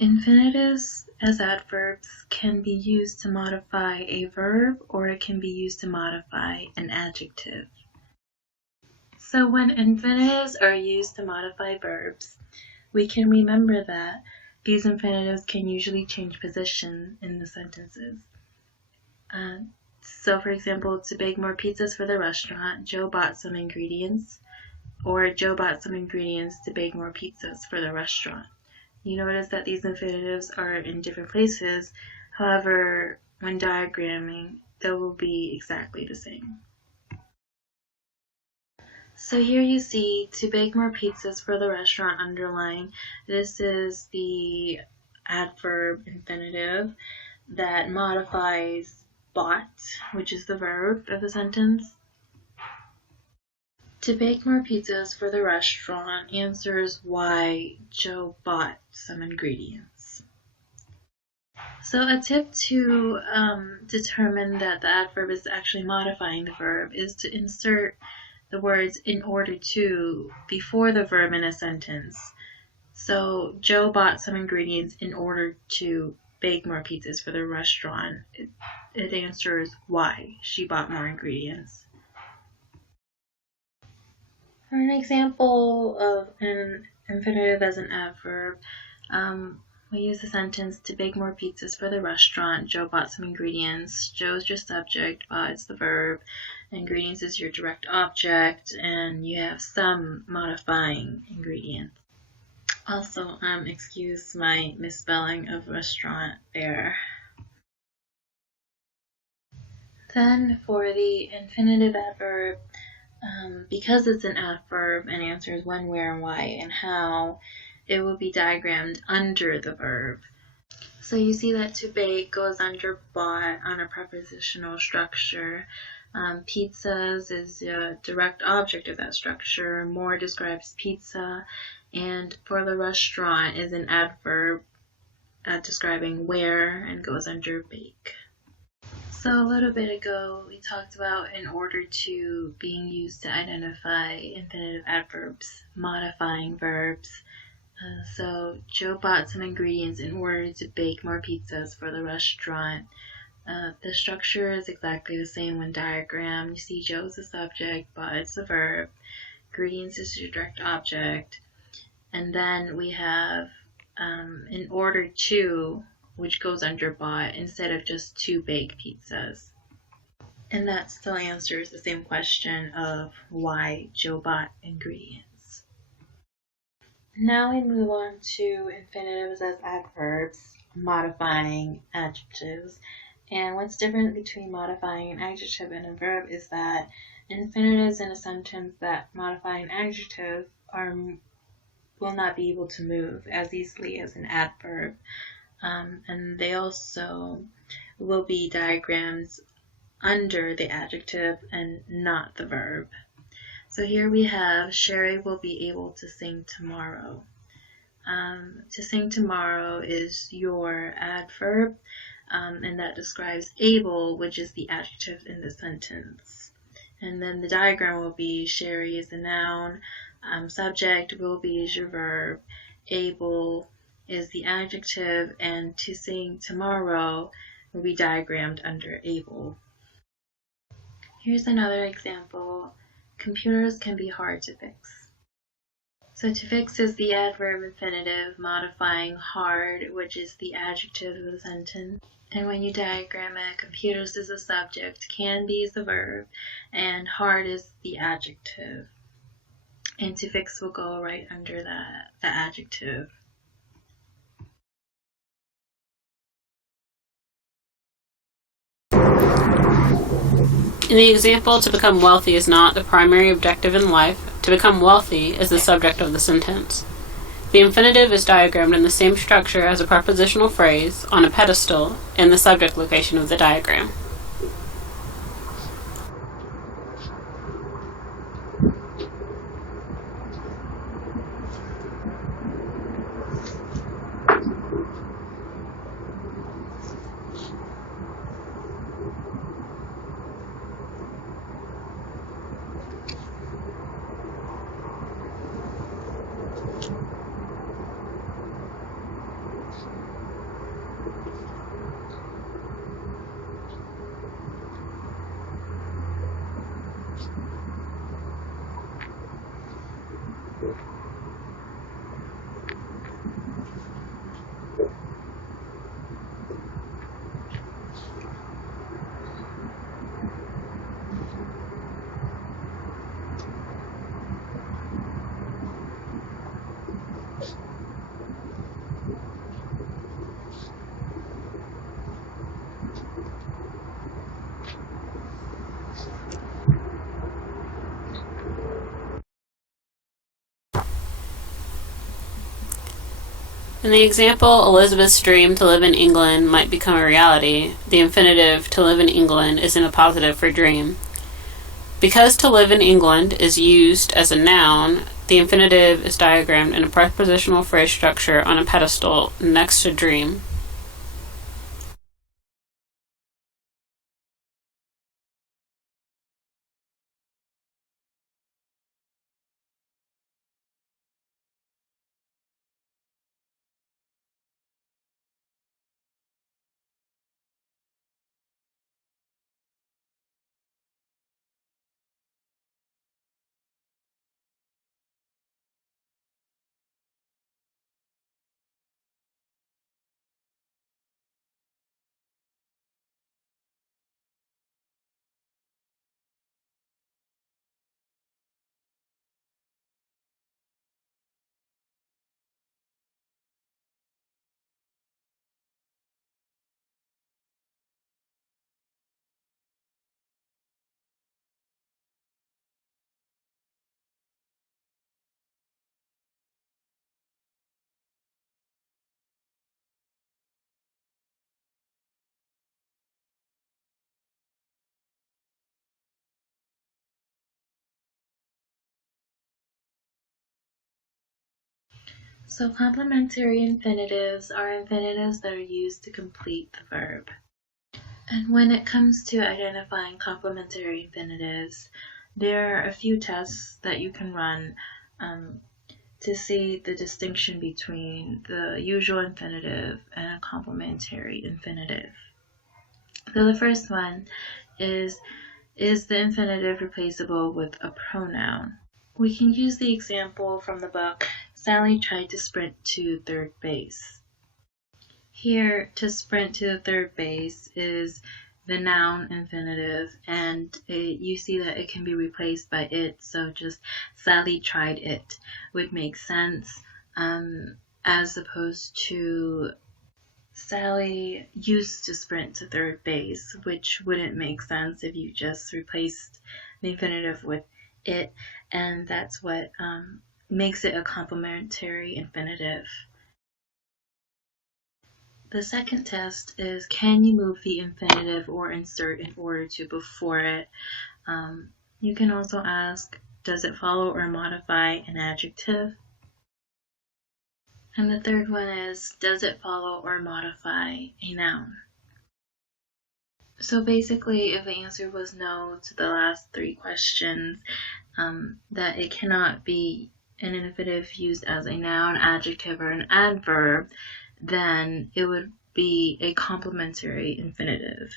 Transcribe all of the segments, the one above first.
Infinitives as adverbs can be used to modify a verb, or it can be used to modify an adjective. So when infinitives are used to modify verbs, we can remember that these infinitives can usually change position in the sentences. So for example, to bake more pizzas for the restaurant, Joe bought some ingredients, or Joe bought some ingredients to bake more pizzas for the restaurant. You notice that these infinitives are in different places, however, when diagramming, they will be exactly the same. So here you see to bake more pizzas for the restaurant underlined. This is the adverb infinitive that modifies bought, which is the verb of the sentence. To bake more pizzas for the restaurant answers why Joe bought some ingredients. So a tip to determine that the adverb is actually modifying the verb is to insert the words "in order to" before the verb in a sentence. So Joe bought some ingredients in order to bake more pizzas for the restaurant. It answers why she bought more ingredients. For an example of an infinitive as an adverb, we use the sentence "to bake more pizzas for the restaurant, Joe bought some ingredients." Joe is your subject, bought is the verb, ingredients is your direct object, and you have some modifying ingredients. Also, excuse my misspelling of restaurant there. Then for the infinitive adverb, because it's an adverb and answers when, where, and why, and how, it will be diagrammed under the verb. So you see that to bake goes under bought on a prepositional structure. Pizzas is a direct object of that structure. More describes pizza. And for the restaurant is an adverb describing where and goes under bake. So a little bit ago, we talked about "in order to" being used to identify infinitive adverbs, modifying verbs. So Joe bought some ingredients in order to bake more pizzas for the restaurant. The structure is exactly the same when diagrammed. You see Joe is the subject, bought is the verb, ingredients is your direct object, and then we have "in order to," which goes under bought instead of just "to bake pizzas." And that still answers the same question of why Joe bought ingredients. Now we move on to infinitives as adverbs, modifying adjectives. And what's different between modifying an adjective and a verb is that infinitives in a sentence that modify an adjective will not be able to move as easily as an adverb. And they also will be diagrams under the adjective and not the verb. So here we have Sherry will be able to sing tomorrow. To sing tomorrow is your adverb, and that describes able, which is the adjective in the sentence. And then the diagram will be Sherry is the noun, subject will be is your verb, able is the adjective, and to sing tomorrow will be diagrammed under able. Here's another example. Computers can be hard to fix. So to fix is the adverb infinitive modifying hard, which is the adjective of the sentence. And when you diagram it, computers is the subject, can be is the verb, and hard is the adjective. And to fix will go right under the adjective. In the example, to become wealthy is not the primary objective in life. To become wealthy is the subject of the sentence. The infinitive is diagrammed in the same structure as a prepositional phrase on a pedestal in the subject location of the diagram. In the example, Elizabeth's dream to live in England might become a reality, the infinitive to live in England is in a positive for dream. Because to live in England is used as a noun, the infinitive is diagrammed in a prepositional phrase structure on a pedestal next to dream. So complementary infinitives are infinitives that are used to complete the verb. And when it comes to identifying complementary infinitives, there are a few tests that you can run to see the distinction between the usual infinitive and a complementary infinitive. So the first one is the infinitive replaceable with a pronoun? We can use the example from the book, Sally tried to sprint to third base. Here, to sprint to third base is the noun infinitive, and you see that it can be replaced by it, so just Sally tried it would make sense, as opposed to Sally used to sprint to third base, which wouldn't make sense if you just replaced the infinitive with it, and that's what makes it a complementary infinitive. The second test is, can you move the infinitive or insert an order to before it? You can also ask, does it follow or modify an adjective? And the third one is, does it follow or modify a noun? So basically, if the answer was no to the last three questions, that it cannot be an infinitive used as a noun, adjective, or an adverb, then it would be a complementary infinitive.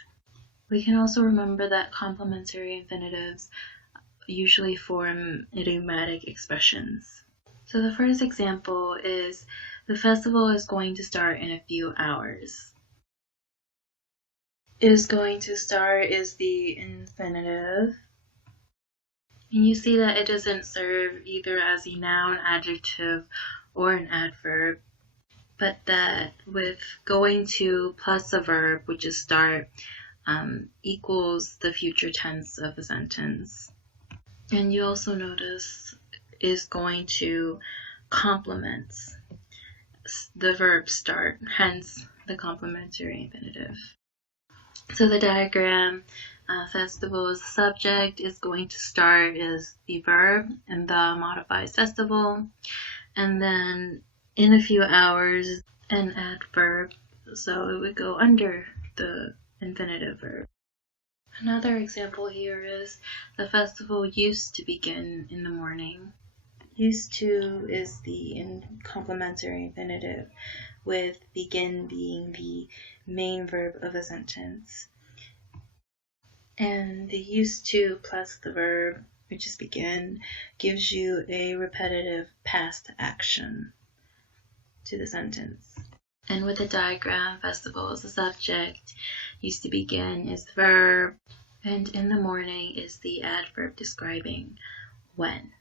We can also remember that complementary infinitives usually form idiomatic expressions. So the first example is, the festival is going to start in a few hours. Is going to start is the infinitive. And you see that it doesn't serve either as a noun, adjective, or an adverb, but that with going to plus a verb, which is start, equals the future tense of the sentence. And you also notice is going to complements the verb start, hence the complementary infinitive. So the diagram, festival is the subject, is going to start is the verb, and the modifies festival. And then in a few hours, an adverb, so it would go under the infinitive verb. Another example here is, the festival used to begin in the morning. Used to is the complementary infinitive, with begin being the main verb of a sentence. And the used to plus the verb, which is begin, gives you a repetitive past action to the sentence. And with the diagram, festival is the subject, used to begin is the verb, and in the morning is the adverb describing when.